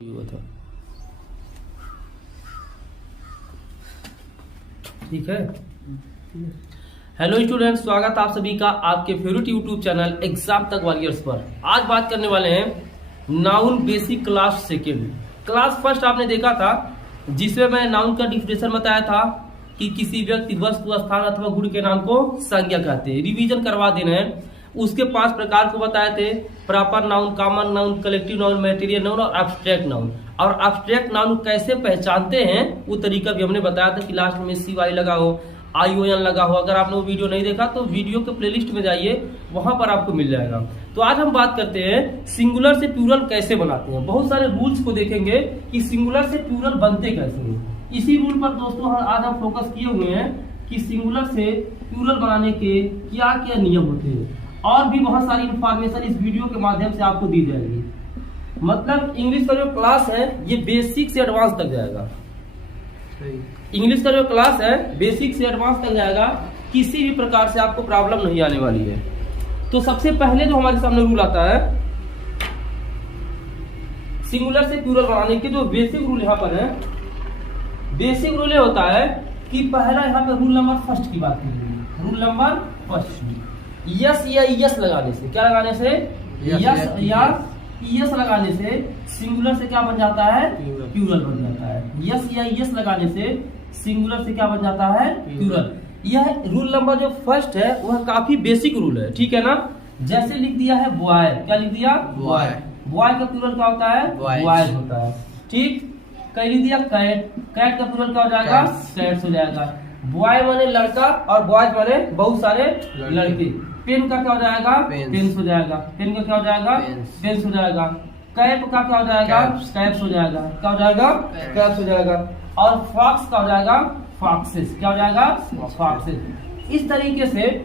ठीक है। Hello students, स्वागत आप सभी का आपके फेवरेट यूट्यूब चैनल एग्जाम तक वॉरियर्स पर। आज बात करने वाले हैं noun basic class second. Class first आपने देखा था जिसमें मैं नाउन का डिफिनेशन बताया था कि किसी व्यक्ति, वस्तु, स्थान अथवा गुण के नाम को संज्ञा कहते हैं। रिवीजन करवा देना है। उसके 5 प्रकार को बताए थे: proper noun, common noun, collective noun, material noun और एब्स्ट्रैक्ट नाउन। और एब्स्ट्रैक्ट नाउन कैसे पहचानते हैं वो तरीका भी हमने बताया था कि लास्ट में CY लगा हो, ION लगा हो। अगर आपने वो वीडियो नहीं देखा तो वीडियो के प्लेलिस्ट में जाइए, वहां पर आपको मिल जाएगा। तो आज हम बात करते हैं सिंगुलर से प्लूरल कैसे बनाते हैं। बहुत सारे रूल्स को देखेंगे कि सिंगुलर से प्लूरल बनते कैसे हैं। इसी रूल पर दोस्तों आज हम फोकस किए हुए हैं कि सिंगुलर से प्लूरल बनाने के क्या क्या नियम होते हैं। और भी बहुत सारी इंफॉर्मेशन इस वीडियो के माध्यम से आपको दी जाएगी। मतलब इंग्लिश का जो क्लास है ये बेसिक से एडवांस तक जाएगा। इंग्लिश का जो क्लास है बेसिक से एडवांस तक जाएगा। किसी भी प्रकार से आपको प्रॉब्लम नहीं आने वाली है। तो सबसे पहले जो हमारे सामने रूल आता है सिंगुलर से प्लूरल बनाने के, जो बेसिक रूल यहाँ पर है, बेसिक रूल ये होता है कि पहला यहाँ पे रूल नंबर फर्स्ट की बात करेंगे। रूल नंबर फर्स्ट, यस या यस लगाने से, क्या लगाने से, यस या यस लगाने से सिंगुलर से क्या बन जाता है, प्लूरल बन जाता है। यस या यस लगाने से सिंगुलर से क्या बन जाता है, प्लूरल। यह रूल नंबर जो फर्स्ट है वह काफी बेसिक रूल है, ठीक है ना। जैसे लिख दिया है बॉय, क्या लिख दिया, बॉय। बॉय का प्लूरल क्या होता है, बॉयज होता है, ठीक। कहीं लिख दिया कैट, कैट का प्लूरल क्या हो जाएगा, कैट्स हो जाएगा। बॉय माने लड़का और बॉयज माने बहुत सारे लड़के। पेन का क्या हो जाएगा, पेन्स हो जाएगा। पेन का क्या हो जाएगा, पेन्स हो जाएगा। कैप का क्या हो जाएगा, कैप्स हो जाएगा। क्या हो जाएगा, कैप्स हो जाएगा। और फॉक्स का हो जाएगा, फॉक्सेस। क्या हो जाएगा, फॉक्सेस। इस तरीके से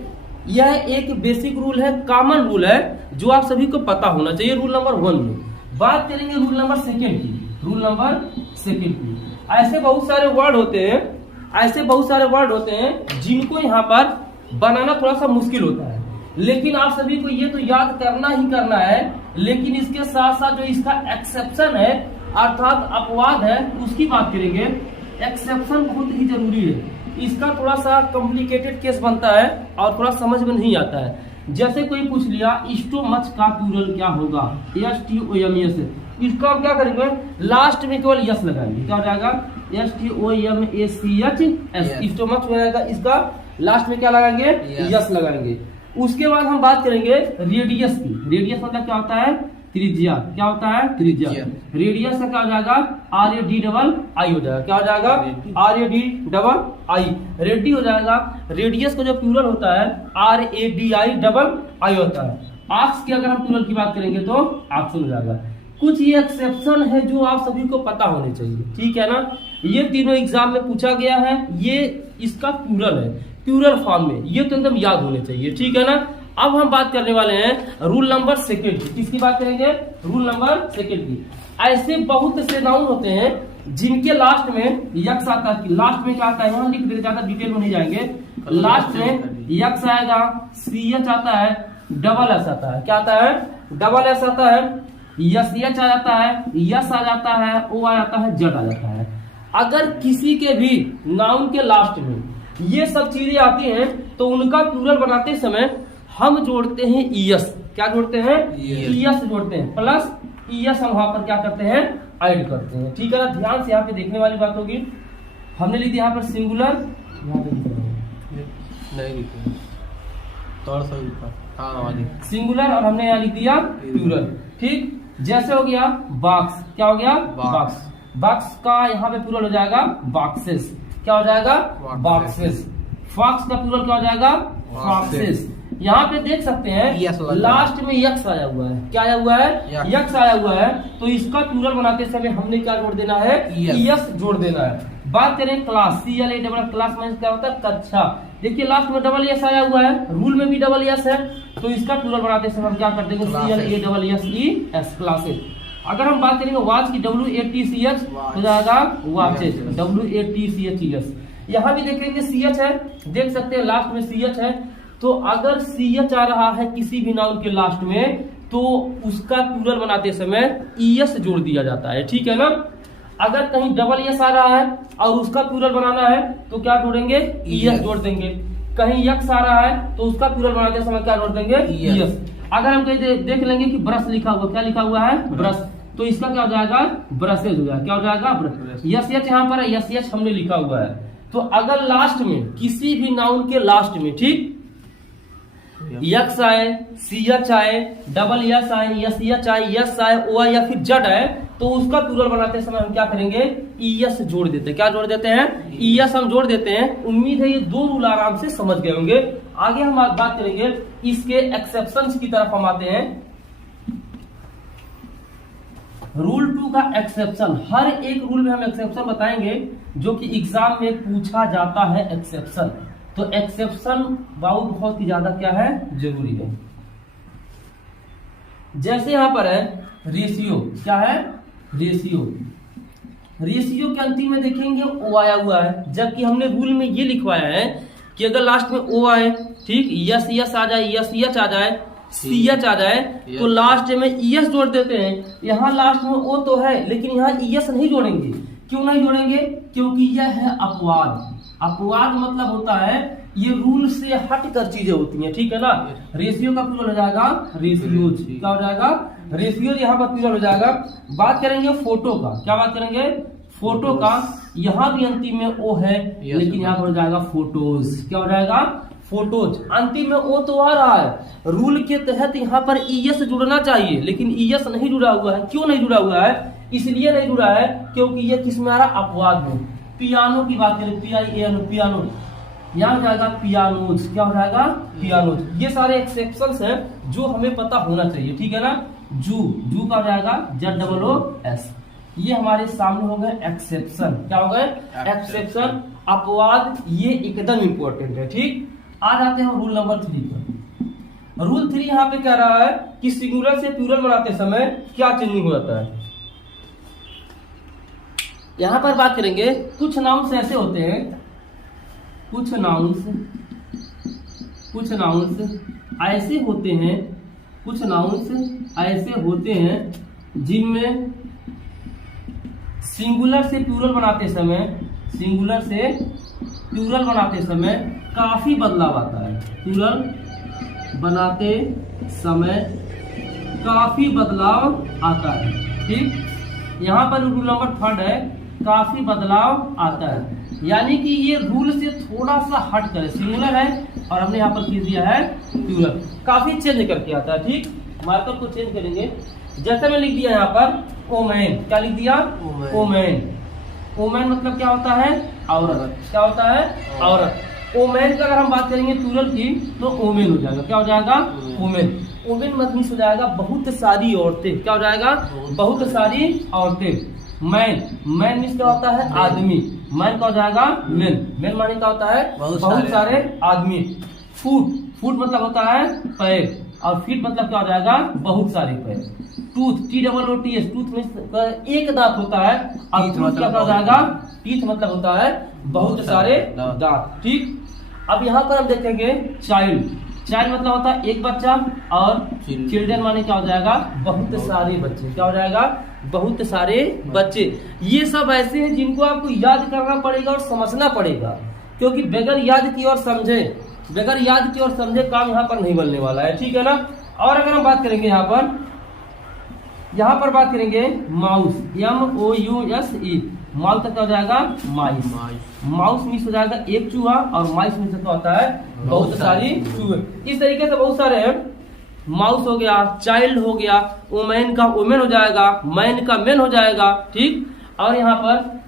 यह एक बेसिक रूल है, कॉमन रूल है, जो आप सभी को पता होना चाहिए। रूल नंबर 1 में बात करेंगे रूल नंबर सेकेंड की। रूल नंबर सेकेंड की ऐसे बहुत सारे वर्ड होते हैं, ऐसे बहुत सारे वर्ड होते हैं जिनको यहाँ पर बनाना थोड़ा सा मुश्किल होता है, लेकिन आप सभी को ये तो याद करना ही करना है। लेकिन इसके साथ साथ जो इसका एक्सेप्शन है अर्थात अपवाद है उसकी बात करेंगे। एक्सेप्शन बहुत ही जरूरी है। इसका थोड़ा सा कॉम्प्लिकेटेड केस बनता है और थोड़ा समझ में नहीं आता है। जैसे कोई पूछ लिया स्टोमच का प्लूरल क्या होगा, STOMAS। इसका हम क्या करेंगे, लास्ट में केवल यस लगाएंगे। क्या हो जाएगा, STOMACH, स्टोमच हो जाएगा। इसका लास्ट में क्या लगाएंगे, यस लगाएंगे। उसके बाद हम बात करेंगे रेडियस की। रेडियस मतलब क्या होता है, त्रिज्या। क्या होता है, त्रिज्या। रेडियस का क्या हो जाएगा, RADI हो जाएगा। क्या हो जाएगा, RADI, रेडी हो जाएगा। रेडियस का जो प्लूरल होता है RADI होता है। आर्क्स की अगर हम प्लूरल की बात करेंगे तो आर्क्स हो जाएगा। कुछ ये एक्सेप्शन है जो आप सभी को पता होने चाहिए, ठीक है ना। ये तीनों एग्जाम में पूछा गया है, ये इसका प्लूरल है, प्लूरल फॉर्म में, ये तो एकदम याद होने चाहिए, ठीक है ना। अब हम बात करने वाले हैं रूल नंबर सेकेंड की। किसकी बात करेंगे, रूल नंबर सेकेंड की। ऐसे बहुत से नाउन होते हैं जिनके लास्ट में यक्स आता है। लास्ट में क्या आता है, यहाँ लिख देते, ज्यादा डिटेल में नहीं जाएंगे। लास्ट में यक्स आएगा, CH आता है, डबल एस आता है। क्या आता है, डबल एस आता है, SH आ जाता है, यस आ जाता है, O आ जाता है, Z आ जाता है। अगर किसी के भी नाउन के लास्ट में ये सब चीजें आती हैं तो उनका प्लूरल बनाते समय हम जोड़ते हैं ES। क्या जोड़ते हैं, ES जोड़ते हैं, प्लस ES हम वहां पर क्या करते हैं, ऐड करते हैं, ठीक है ना। ध्यान से यहाँ पे देखने वाली बात होगी। हमने लिख दिया यहाँ पर सिंगुलर, यहाँ पे सिंगुलर, और हमने यहाँ लिख दिया प्लूरल, ठीक। जैसे हो गया बॉक्स, क्या हो गया, बॉक्स। बॉक्स का यहाँ पे प्लूरल हो जाएगा बॉक्सेस। क्या हो जाएगा, बॉक्सेस। फॉक्स का प्लूरल क्या हो जाएगा, फॉक्सेस। यहाँ पे देख सकते हैं लास्ट में यक्स आया हुआ है। क्या आया हुआ है, यक्स आया हुआ है। तो इसका प्लूरल बनाते समय हमने क्या जोड़ देना है, ES जोड़ देना है। बात करें क्लास, CLA क्लास में क्या होता है, कक्षा। देखिए लास्ट में डबल एस आया हुआ है, रूल में भी डबल एस है, तो इसका प्लूरल बनाते समय हम क्या कर देंगे, CLASSES, क्लासेस। अगर हम बात करेंगे वॉच की, WATCH हो जाएगा वॉचेस, WATCHES। यहाँ भी देखेंगे CH है, देख सकते हैं लास्ट में CH है। तो अगर CH आ रहा है किसी भी नाउन के लास्ट में तो उसका प्लूरल बनाते समय ईएस जोड़ दिया जाता है, ठीक है ना। अगर कहीं डबल एस आ रहा है और उसका प्लूरल बनाना है तो क्या जोड़ेंगे, ईएस जोड़ देंगे। कहीं यक्स आ रहा है तो उसका प्लूरल बनाते समय क्या जोड़ देंगे, ईएस। अगर हम कहीं देख लेंगे कि ब्रश लिखा हुआ, क्या लिखा हुआ है, ब्रश, तो इसका क्या हो जाएगा, ब्रशेज हो जाएगा। क्या हो जाएगा, ब्रश। यस एच यहाँ पर है, यस एच हमने लिखा हुआ है। तो अगर लास्ट में किसी भी नाउन के लास्ट में, ठीक, यक्स आए, सी एच आए, डबल एस आए, यस एच आए, यस आए, ओ आए या फिर जड आए, तो उसका प्लूरल बनाते समय हम क्या करेंगे, ईएस जोड़ देते हैं। क्या जोड़ देते हैं, ईएस हम जोड़ देते हैं। उम्मीद है ये दो रूल आराम से समझ गए होंगे। आगे हम बात करेंगे इसके एक्सेप्शंस की तरफ हम आते हैं। रूल 2 का एक्सेप्शन, हर एक रूल में हम एक्सेप्शन बताएंगे जो कि एग्जाम में पूछा जाता है एक्सेप्शन। तो एक्सेप्शन बहुत ही ज्यादा क्या है, जरूरी है। जैसे यहां पर है रेशियो, क्या है, रेशियो। रेशियो के अंतिम में देखेंगे ओ आया हुआ है, जबकि हमने रूल में ये लिखवाया है कि अगर लास्ट में ओ आए, ठीक, यस यस आ जाए, यस यच आ जाए, सी एच आ जाए, तो लास्ट में ईएस जोड़ देते हैं। यहाँ लास्ट में ओ तो है लेकिन यहाँ ईएस नहीं जोड़ेंगे। क्यों नहीं जोड़ेंगे, क्योंकि यह है अपवाद। अपवाद मतलब होता है ये रूल से हट कर चीजें होती हैं, ठीक है ना। रेशियो का प्लूरल हो जाएगा रेशियोज। क्या हो जाएगा, रेशियोज, यहाँ पर प्लूरल हो जाएगा। बात करेंगे फोटो का, क्या बात करेंगे, फोटो का। यहाँ भी अंतिम में ओ है लेकिन यहाँ पर हो जाएगा फोटोज। क्या हो जाएगा, फोटोज। अंतिम में ओ तो आ रहा है, रूल के तहत यहाँ पर ईएस जुड़ना चाहिए लेकिन ईएस नहीं जुड़ा हुआ है। क्यों नहीं जुड़ा हुआ है, इसलिए नहीं जुड़ा है क्योंकि ये किस में आ रहा, अपवाद में। पियानो की बात करें, PIANO, पियानो, यहाँ हो जाएगा पियानोज। क्या हो जाएगा, पियानोज। ये सारे एक्सेप्शंस हैं जो हमें पता होना चाहिए, ठीक है ना। जू का हो जाएगा ZOOS। ये हमारे सामने हो गए एक्सेप्शन। क्या हो गए, एक्सेप्शन, अपवाद, ये एकदम इंपॉर्टेंट है, ठीक। आ जाते हैं रूल नंबर 3 पर। रूल 3 यहाँ पे कह रहा है कि सिंगुलर से प्लूरल बनाते समय क्या चेंजिंग हो जाता है। यहां पर बात करेंगे कुछ नाउन्स ऐसे होते हैं, कुछ नाउन्स ऐसे होते हैं, कुछ नाउन्स ऐसे होते हैं जिनमें सिंगुलर से प्लूरल बनाते समय काफी बदलाव आता है। प्लूरल बनाते समय काफी बदलाव आता है, ठीक। यहाँ पर रूल नंबर 3 है, काफी बदलाव आता है, यानी कि ये रूल से थोड़ा सा हट कर, सिंगुलर है और हमने यहाँ पर किस दिया है प्लूरल, काफी चेंज करके आता है, ठीक। मार्कर को चेंज करेंगे। जैसे मैं लिख दिया यहाँ पर ओमेन, क्या लिख दिया, ओमेन। ओमेन मतलब क्या होता है, औरत। क्या होता है, औरत। ओमेन का अगर हम बात करेंगे प्लूरल की तो ओमेन हो जाएगा। क्या हो जाएगा, ओमेन। ओमेन मतलब हो जाएगा बहुत सारी औरतें। क्या हो जाएगा, बहुत सारी औरतें। मैन मीन्स क्या होता है, आदमी। मैन का हो जाएगा मेन। मेन माने क्या होता है, बहुत सारे आदमी। फुट मतलब होता है पैर, और फीट मतलब क्या हो जाएगा, बहुत सारे पैर। टूथ, TOOTH, टूथ में एक दांत होता है, और टूथ क्या हो जाएगा, टीथ मतलब होता है बहुत सारे दांत, ठीक। अब यहाँ पर हम देखेंगे चाइल्ड मतलब होता है एक बच्चा, और चिल्ड्रन माने क्या हो जाएगा, बहुत सारे बच्चे। क्या हो जाएगा, बहुत सारे बच्चे। ये सब ऐसे हैं जिनको आपको याद करना पड़ेगा और समझना पड़ेगा, क्योंकि बगैर याद की और समझे काम यहाँ पर नहीं बनने वाला है, ठीक है ना। और अगर हम बात करेंगे यहाँ पर बात करेंगे माउस, MOUSE, माउस तक क्या हो जाएगा, माइस। माउस मीन्स हो जाएगा एक चूहा, और माइस मीन्स क्या होता है, बहुत सारी चूहे। इस तरीके से बहुत सारे हैं। माउस हो गया, चाइल्ड हो गया, वुमेन का वुमेन हो जाएगा, मैन का मैन हो जाएगा, ठीक। और यहाँ पर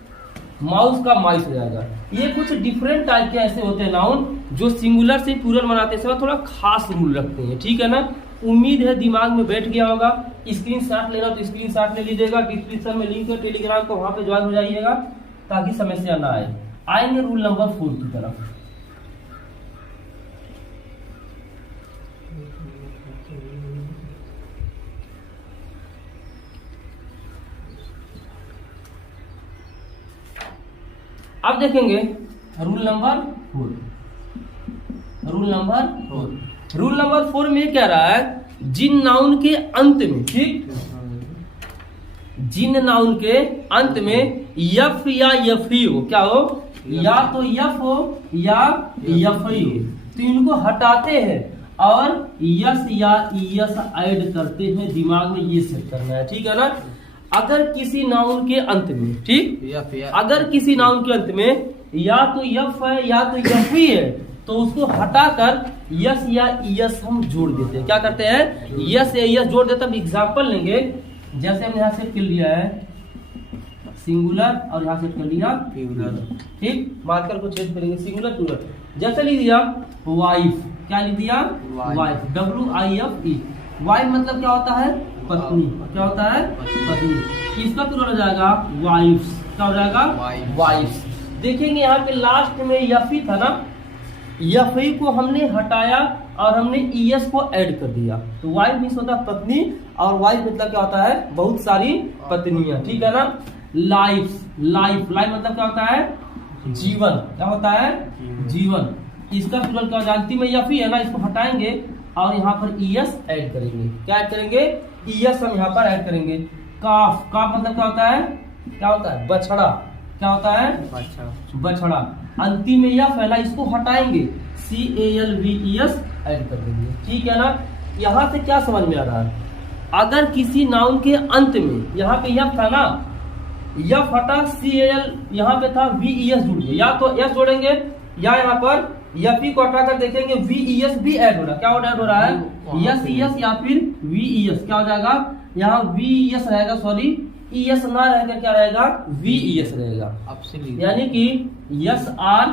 माउस का माइस हो जाएगा। ये कुछ डिफरेंट टाइप के ऐसे होते हैं नाउन जो सिंगुलर से प्लूरल बनाते समय थोड़ा खास रूल रखते हैं, ठीक है ना। उम्मीद है दिमाग में बैठ गया होगा। स्क्रीनशॉट लेना तो स्क्रीनशॉट ले लीजिएगा, डिस्क्रिप्शन में लिंक है टेलीग्राम को, वहां पे ज्वाइन हो जाइएगा ताकि समस्या ना आए। आएंगे रूल नंबर 4 की तरफ। अब देखेंगे रूल नंबर 4। रूल नंबर 4 में कह रहा है जिन नाउन के अंत में, ठीक, जिन नाउन के अंत में यफ या यफी हो, क्या हो, या तो यफ हो या यफी हो, तो इनको हटाते हैं और यस या यस ऐड करते हैं। दिमाग में ये सेट करना है, ठीक है ना। अगर किसी नाउन के अंत में, ठीक, अगर किसी नाउन के अंत में या तो यफ है या तो यफी है, तो उसको हटाकर यस या यस हम जोड़ देते हैं। क्या करते हैं, यस या यस जोड़ देते हैं। एग्जाम्पल लेंगे, जैसे हमने यहाँ सेट कर लिया है सिंगुलर और यहाँ सेट कर लिया प्लूरल, ठीक, मार्कर को चेंज करेंगे, सिंगुलर प्लूरल। जैसे लिख दिया वाइफ, क्या लिख दिया, वाइफ, WIFE, वाइफ मतलब क्या होता है, पत्नी, क्या होता है, पत्नी। इसका प्लूरल हो जाएगा वाइफ्स, क्या हो जाएगा, वाइफ्स। देखेंगे यहाँ पे लास्ट में यफी था ना, यफी को हमने हटाया और हमने ईएस को ऐड कर दिया, तो वाइफ मीन्स होता है पत्नी, और वाइफ मतलब क्या होता है, बहुत सारी पत्नियां, ठीक है ना। लाइफ, लाइफ, लाइफ मतलब क्या होता है, जीवन, क्या होता है, जीवन। इसका प्लूरल क्या, जानती में यफी है ना, इसको हटाएंगे और यहाँ पर ईएस ऐड करेंगे। क्या ऐड करेंगे, ईएस हम यहाँ पर ऐड करेंगे। काफ, काफ मतलब क्या होता है, क्या होता है, बछड़ा, क्या होता है, बछड़ा। अंतिम में यफ है ना, इसको हटाएंगे, CALVES ऐड कर देंगे, ठीक है ना। यहाँ से क्या समझ में आ रहा है, अगर किसी नाउन के अंत में यहाँ पे यफ था ना, यफ हटा, CAL यहाँ पे था, VES जुड़ गया, या तो एस जोड़ेंगे या यहाँ पर यफी को हटाकर देखेंगे VES भी ऐड हो रहा है। क्या ऐड हो रहा है, YES या फिर VES, क्या हो जाएगा, यहाँ VES रहेगा, सॉरी ES ना रहेगा, क्या रहेगा, VES रहेगा। यानी कि SR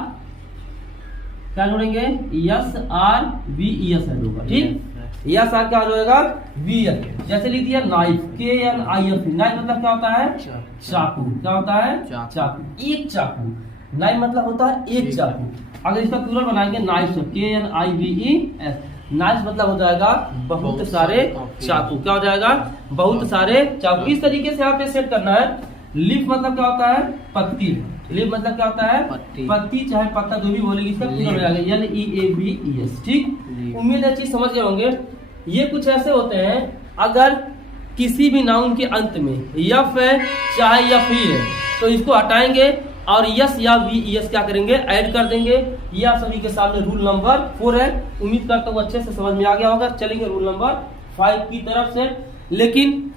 क्या जोड़ेंगे, SRVES ऐड होगा, ठीक, SR क्या हो जाएगा, VES। जैसे लिख दिया नाइफ, KNIF, नाइफ मतलब क्या होता है, चाकू, क्या होता है, चाकू, एक चाकू, नाइफ मतलब होता है एक चाकू। अगर इसका प्लूरल बनाएंगे नाइफ, KNIVES, नाइफ मतलब हो जाएगा बहुत सारे चाकू, क्या हो जाएगा, बहुत सारे चाकू। इस तरीके से यहाँ पे सेट करना है। लीफ मतलब क्या होता है, पत्ती, लीफ मतलब क्या होता है, पत्ती, चाहे पत्ता जो भी बोलेगी, इसका प्लूरल हो जाएगा LEAVES, ठीक। उम्मीद है चीज समझ गए होंगे। ये कुछ ऐसे होते हैं, अगर किसी भी नाउन के अंत में यफ है चाहे यफी है, तो इसको हटाएंगे और यस या VES क्या करेंगे, ऐड कर देंगे। ये आप सभी के सामने रूल नंबर 4 है। उम्मीद करता हूँ अच्छे से समझ में आ गया होगा। चलेंगे रूल नंबर 5 की तरफ से, लेकिन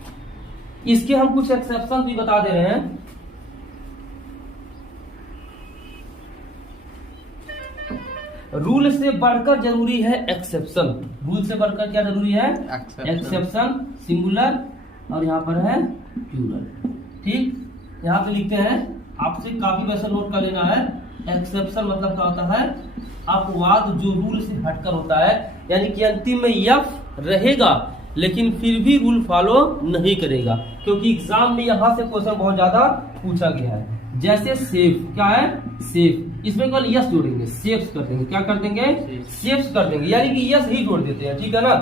इसके हम कुछ एक्सेप्शन भी बता दे रहे हैं। रूल से बढ़कर जरूरी है एक्सेप्शन, रूल से बढ़कर क्या जरूरी है, एक्सेप्शन, सिंगुलर और यहाँ पर है प्लूरल, ठीक। यहाँ पे लिखते हैं, आपसे काफी वैसा नोट कर लेना है। एक्सेप्शन मतलब क्या होता है, अपवाद जो रूल से हटकर होता है, यानी कि अंतिम में यफ रहेगा लेकिन फिर भी रूल फॉलो नहीं करेगा, क्योंकि एग्जाम में यहाँ से क्वेश्चन बहुत ज्यादा पूछा गया है। जैसे सेफ, क्या है, सेफ, इसमें केवल यस जोड़ेंगे, सेफ्स कर देंगे, क्या कर देंगे, सेफ्स कर देंगे, यानी कि यस ही जोड़ देते हैं, ठीक है ना।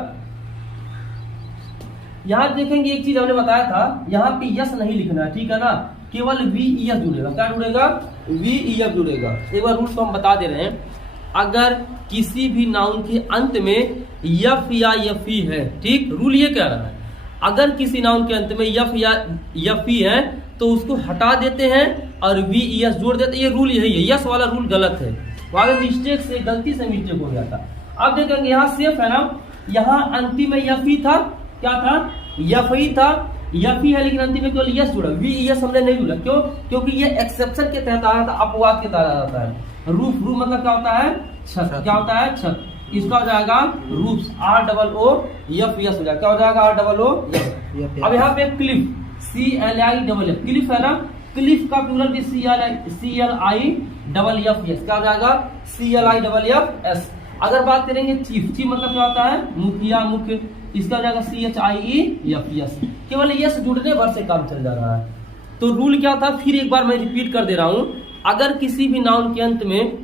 यहाँ देखेंगे एक चीज हमने बताया था, यहाँ पे यस नहीं लिखना है, ठीक है ना, केवल VES जुड़ेगा। क्या जुड़ेगा, VES जुड़ेगा। एक बार रूल को हम बता दे रहे हैं, अगर किसी भी नाउन के अंत में यफ या यफी है, ठीक, रूल ये कह रहा है, अगर किसी नाउन के अंत में यफ या यफी है तो उसको हटा देते हैं और VES जोड़ देते हैं। ये रूल यही है, यस वाला रूल गलत है, वहां मिस्टेक से, गलती से मिस्टेक हो गया था। अब देखेंगे यहाँ सेफ है ना, यहाँ अंतिम में यफी था, क्या था, यफी था, यफी है, लेकिन अंतिम में केवल यस जुड़ा, VES हमने नहीं जुड़ा। क्यों, क्योंकि ये एक्सेप्शन के तहत आया था, अपवाद के तहत आता है। रूफ, रूफ मतलब क्या होता है, छत, क्या होता है, छत, इसका हो जाएगा रूफ्स, ROOFS हो जाएगा, क्या हो जाएगा, ROOF। अब यहाँ पे क्लिफ, CLIFF, क्लिफ है ना, क्लिफ का प्लूरल भी CLIFFS, क्या हो जाएगा, CLIFFS। अगर बात करेंगे चीफ, चीफ मतलब क्या होता है, मुखिया, मुख्य, इसका हो जाएगा CHIEFS। केवल यस जुड़ने भर से काम चल जा रहा है। तो रूल क्या था, फिर एक बार मैं रिपीट कर दे रहा हूं, अगर किसी भी नाउन के अंत में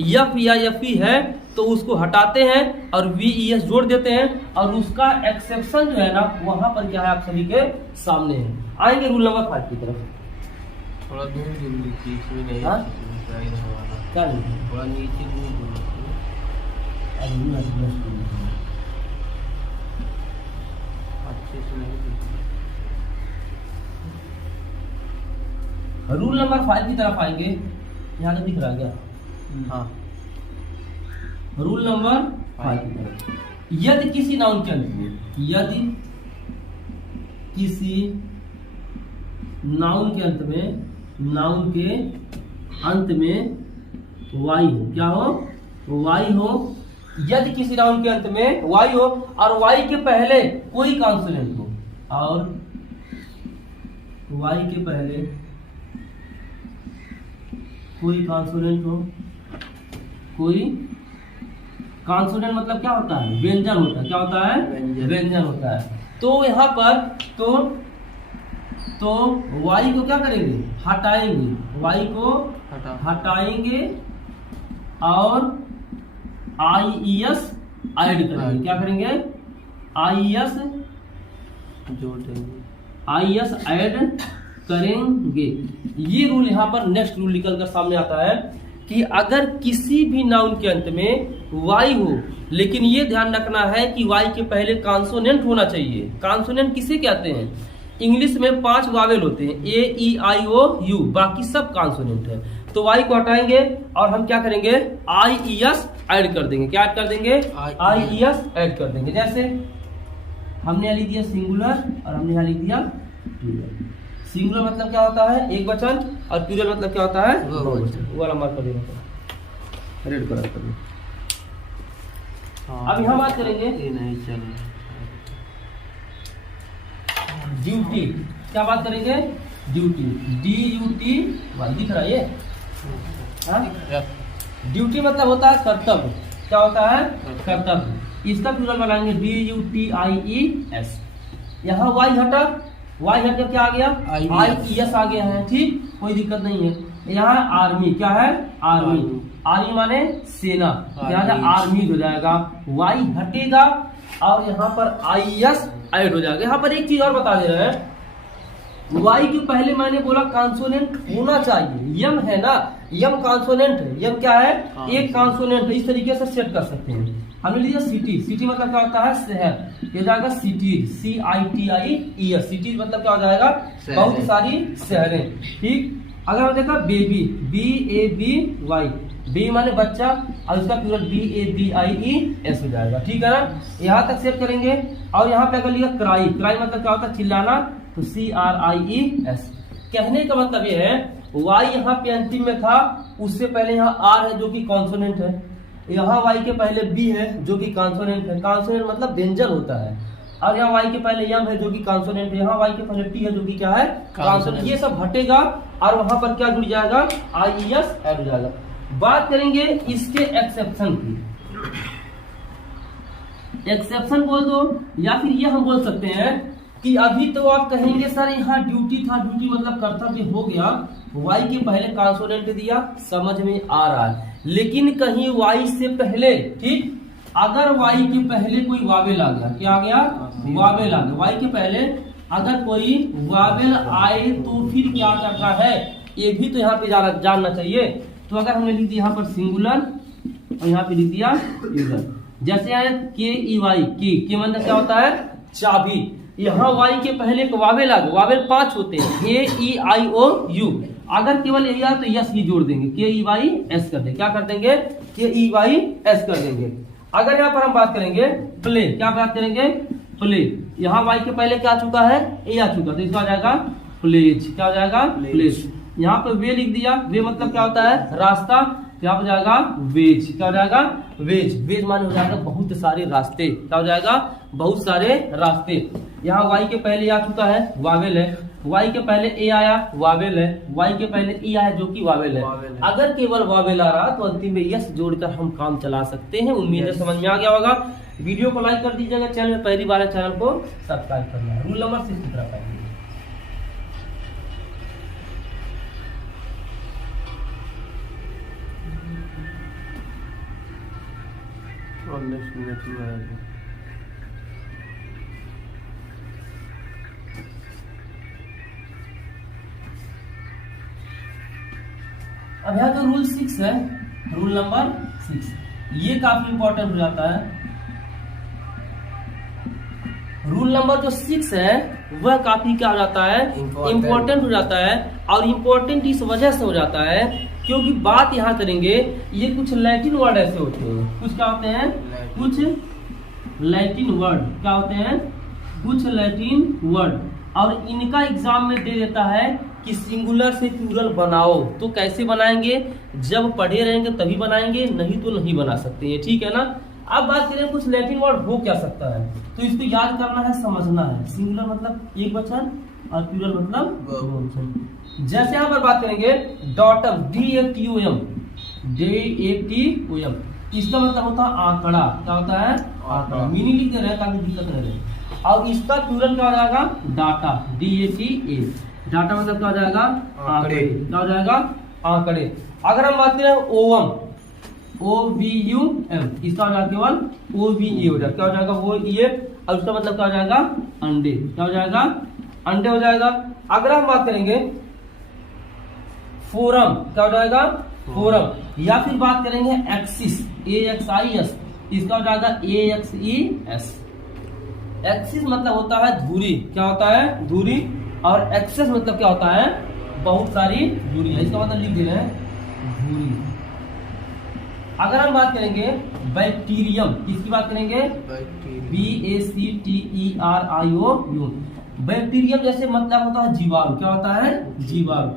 यफ या यफी है तो उसको हटाते हैं और VES जोड़ देते हैं, और उसका एक्सेप्शन जो है ना, वहां पर क्या है आप सभी के सामने है। आएंगे रूल नंबर 5 की तरफ। थोड़ा दूर नहीं, हाँ? क्या थोड़ा नीचे इसमें नहीं। रूल नंबर 5 की तरफ आएंगे, यहाँ तक दिख रहा है क्या? हाँ, रूल नंबर 5 की तरफ, यदि किसी नाउन के अंत में, यदि किसी नाउन के अंत में, नाउन के अंत में वाई हो, क्या हो? वाई हो। यदि किसी नाउन के अंत में वाई हो और वाई के पहले कोई कॉन्सोनेंट हो, और वाई के पहले कोई कॉन्सोनेंट हो, कोई कॉन्सोनेंट मतलब क्या होता है? व्यंजन होता है। क्या होता है? व्यंजन होता है। तो यहाँ पर तो वाई को क्या करेंगे? हटाएंगे, वाई को हटाएंगे और IES ऐड करेंगे। क्या करेंगे? IES जोड़ देंगे, IES ऐड करेंगे। ये रूल यहाँ पर नेक्स्ट रूल निकल कर सामने आता है कि अगर किसी भी नाउन के अंत में वाई हो, लेकिन ये ध्यान रखना है कि वाई के पहले कॉन्सोनेंट होना चाहिए। कॉन्सोनेंट किसे कहते हैं? इंग्लिश में 5 वावेल होते हैं, AEIOU, बाकी सब कॉन्सोनेंट है। तो वाई को हटाएंगे और हम क्या करेंगे? IES ऐड कर देंगे। क्या ऐड कर देंगे? IES ऐड कर देंगे। जैसे हमने यहाँ लिख दिया सिंगुलर और हमने यहाँ लिख दिया प्लूरल। सिंगुलर मतलब क्या होता है? एक वचन, और प्लूरल मतलब क्या होता है? बहुवचन। वो वाला मार्क कर देना, रेड कलर कर देना। अब यहाँ बात करेंगे ये नहीं चल ड्यूटी। क्या बात करेंगे? ड्यूटी, DUTY, दिख रहा है ये? हाँ? ड्यूटी मतलब होता है कर्तव्य। क्या होता है? कर्तव्य। इसका प्लूरल बनाएंगे DUTIES। यहाँ वाई हटा, वाई हट कर क्या आ गया? IES आ गया है। ठीक, कोई दिक्कत नहीं है। यहाँ आर्मी, क्या है? आर्मी। आर्मी माने सेना, यहाँ आर्मी हो जाएगा। वाई हटेगा और यहाँ पर IES ऐड हो जाएगा। यहाँ पर एक चीज और बता दे रहे हैं, वाई के पहले मैंने बोला कॉन्सोनेंट होना चाहिए। यम है ना, यम कॉन्सोनेंट है। यम क्या है? एक कॉन्सोनेंट। इस तरीके से सेट कर सकते हैं। हमने लिया सिटी। सिटी मतलब क्या होता है? शहर। ये जाएगा सिटीज, CITIES। सिटीज मतलब क्या हो जाएगा? बहुत सारी शहरें। ठीक। अगर हम देखा बेबी, BABY, बी माने बच्चा और इसका प्लूरल BABIES हो जाएगा। ठीक है ना? यहाँ तक सेट करेंगे। और यहाँ पे अगर लिया क्राई, क्राई मतलब क्या होता है? चिल्लाना, तो CRIES। कहने का मतलब ये है, वाई यहाँ पे अंतिम में था, उससे पहले यहाँ आर है जो कि कॉन्सोनेंट है। यहाँ वाई के पहले बी है जो कि कॉन्सोनेंट है। कॉन्सोनेंट मतलब व्यंजन होता है। और यहाँ वाई के पहले यम है जो कि कॉन्सोनेंट है। यहाँ वाई के पहले टी है जो कि क्या है? कॉन्सोनेंट। ये सब हटेगा और वहां पर क्या जुड़ जाएगा? IES ऐड हो जाएगा। बात करेंगे इसके एक्सेप्शन की। एक्सेप्शन बोल दो, या फिर ये हम बोल सकते हैं कि अभी तो आप कहेंगे सर यहाँ ड्यूटी था, ड्यूटी मतलब कर्तव्य हो गया, वाई के पहले कॉन्सोनेंट दिया, समझ में आ रहा है। लेकिन कहीं वाई से पहले, ठीक, अगर वाई के पहले कोई वावेल आ गया, क्या आ गया? वावेल आ गया। वाई के पहले अगर कोई वावेल आए तो फिर क्या करना है, ये भी तो यहाँ पे जानना चाहिए। तो अगर हमने लिख दिया यहाँ पर सिंगुलर और यहाँ पे लिख दिया प्लूरल, जैसे आए KEY, की मतलब क्या होता है? चाबी। यहाँ वाई के पहले एक वावेल आ गया। वावेल 5 होते हैं, AEIOU। अगर केवल यही आए तो यस ही जोड़ देंगे, KEYS कर देंगे। क्या कर देंगे? KEYS कर देंगे। अगर यहाँ पर हम बात करेंगे प्ले, क्या बात करेंगे? प्ले। यहाँ वाई के पहले क्या आ चुका है? ए आ चुका, तो इसका आ जाएगा प्लेज। क्या हो जाएगा? प्लेज। यहाँ पे वे लिख दिया, वे मतलब क्या होता है? रास्ता। क्या हो जाएगा? वेज। क्या हो जाएगा? वेज। वेज माने हो जाएगा बहुत सारे रास्ते। क्या हो जाएगा? बहुत सारे रास्ते। यहाँ वाई के पहले आ चुका है, वावेल है। वाई के पहले ए आया, वावेल है। वाई के पहले ई आया जो कि वावेल है। अगर केवल वावेल आ रहा तो अंतिम में यस जोड़कर हम काम चला सकते हैं। उम्मीद है समझ में आ गया होगा। वीडियो को लाइक कर दीजिएगा। चैनल में पहली बार है, चैनल को सब्सक्राइब करना है। रूल नंबर 6 की तरफ आएंगे। और नेक्स्ट मिनट में आएगा। अब यहाँ तो रूल 6 है, रूल नंबर 6। ये काफी इंपॉर्टेंट हो जाता है। रूल नंबर जो 6 है वह काफी क्या हो जाता है, इम्पोर्टेंट हो जाता है। और इम्पोर्टेंट इस वजह से हो जाता है क्योंकि बात यहाँ करेंगे, ये कुछ लैटिन वर्ड ऐसे होते हैं, कुछ क्या होते हैं, कुछ लैटिन वर्ड क्या होते हैं, कुछ लैटिन वर्ड, और इनका एग्जाम में दे देता है कि सिंगुलर से प्लूरल बनाओ। तो कैसे बनाएंगे, जब पढ़े रहेंगे तभी बनाएंगे, नहीं तो नहीं बना सकते हैं, ठीक है ना। अब बात करें कुछ लैटिन वर्ड हो क्या सकता है, तो इसको याद करना है, समझना है। सिंगुलर मतलब एक वचन और प्लूरल मतलब बहुवचन। जैसे यहाँ पर बात करेंगे डॉटम, DATOM, DATOM, इसका मतलब होता है आंकड़ा, क्या होता है, आंकड़ा। मीनिंग लिख दे रहे हैं ताकि दिक्कत न रहे। और इसका प्लूरल क्या हो जाएगा, डाटा, DATA, डाटा मतलब क्या हो जाएगा, आंकड़े, क्या हो जाएगा, आंकड़े। अगर हम बात करें ओवम, OVUM, इसका हो जाएगा केवल OVA हो जाएगा, क्या हो जाएगा, वो ये, और उसका मतलब क्या हो जाएगा, अंडे, क्या हो जाएगा, अंडे हो जाएगा। अगर हम बात करेंगे फोरम, क्या हो जाएगा, फोरम, या फिर बात करेंगे एक्सिस, AXIS, इसका हो जाएगा AXES। एक्सिस मतलब होता है धुरी, क्या होता है, धुरी, और एक्सेस मतलब क्या होता है, बहुत सारी धुरी, इसका मतलब लिख दे रहे हैं धुरी। अगर हम बात करेंगे बैक्टीरियम, किसकी बात करेंगे, BACTERIOM, बैक्टीरियम जैसे मतलब होता है जीवाणु, क्या होता है, जीवाणु,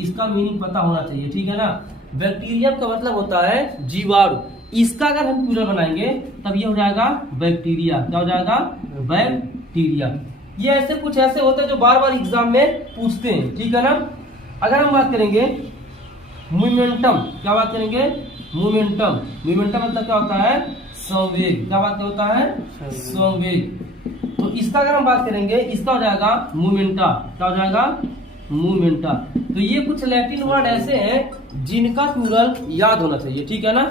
इसका मीनिंग पता होना चाहिए, ठीक है ना। बैक्टीरियम का मतलब होता है जीवाणु, इसका अगर हम प्लूरल बनाएंगे तब ये हो जाएगा बैक्टीरिया, क्या हो जाएगा, बैक्टीरिया। ये ऐसे कुछ ऐसे होते हैं जो बार बार एग्जाम में पूछते हैं, ठीक है ना। अगर हम बात करेंगे मोमेंटम, क्या बात करेंगे, मोमेंटम, मोमेंटम मतलब क्या होता है, संवेग, क्या बात होता है, संवेग। तो इसका अगर हम बात करेंगे, इसका हो जाएगा मोमेंटा, क्या हो जाएगा, मोमेंटा। तो ये कुछ लैटिन वर्ड ऐसे हैं जिनका प्लूरल याद होना चाहिए, ठीक है ना।